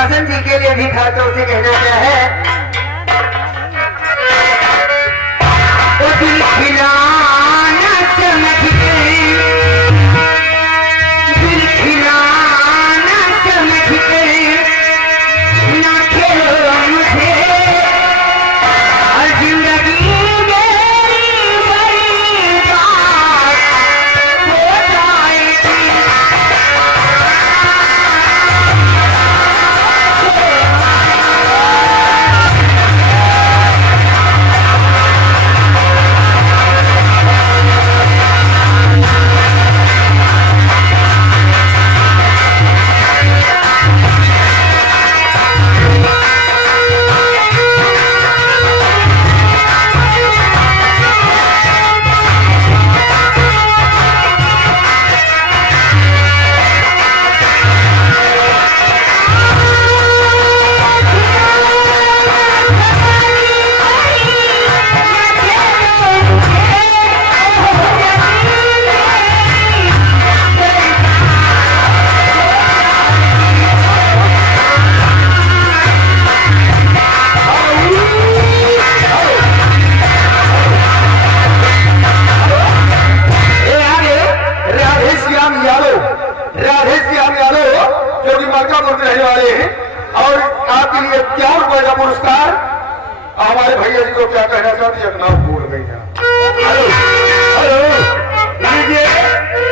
दुशासन जी के लिए भी खासतौर से कहना क्या है, ओ दिल खिलाना चमक के, दिल खिलाना चमक के, ना खेलो मुझे और जिंदगी रहने वाले हैं और आपके लिए ₹50 का पुरस्कार। हमारे भैया जी को क्या कहना चाहती है, नाम भूल गई है। हेलो हेलो लीजिए,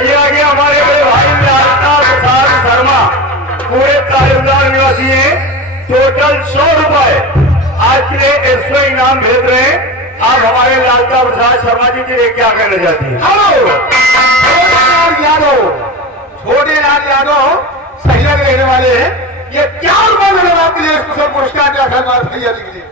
ये आगे हमारे बड़े भाई लालता प्रसाद शर्मा पूरे तालुकदार निवासी हैं। टोटल ₹100 आज के लिए एक्स्ट्रा इनाम भेज रहे हैं। आप हमारे लालता प्रसाद शर्मा जी के लिए क्या कहना चाहती हैं? हेलो यादव, छोटे लाल यादव सहिया के रहने वाले हैं। ये ₹50 आपके लिए स्पेशल पुरस्कार क्या था हमारे भैया जी के लिए।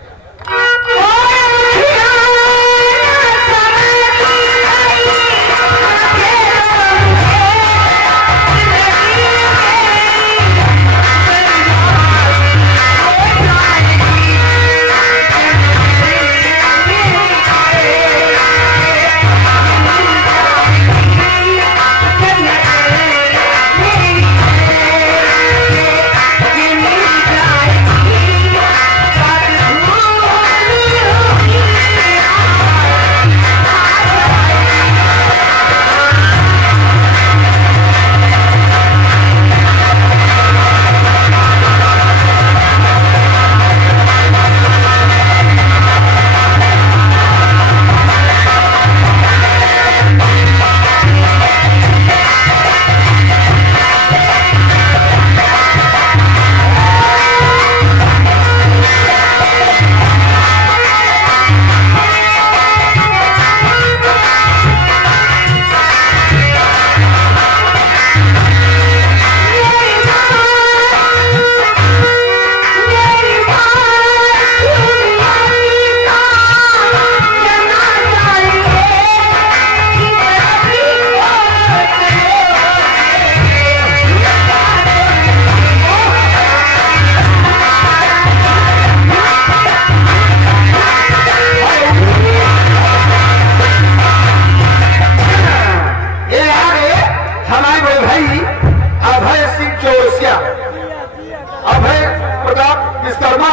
अभय प्रताप विश्वकर्मा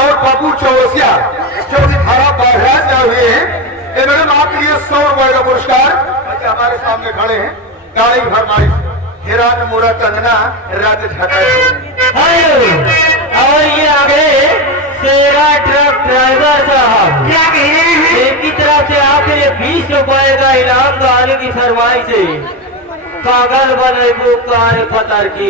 और पप्पू चौरसिया जो धारा बाढ़ हुए हैं। ये मैडम आपके लिए ₹100 का पुरस्कार हमारे सामने खड़े हैं। गाड़ी भरमाई हेरा मोरा कंगना रात झका और ये आगे शेरा ट्रक ड्राइवर साहब क्या कह रहे हैं? इनकी तरफ से आपके लिए ₹20 का इनाम गाने की फरमाइश है। कागल बने को कार फतर की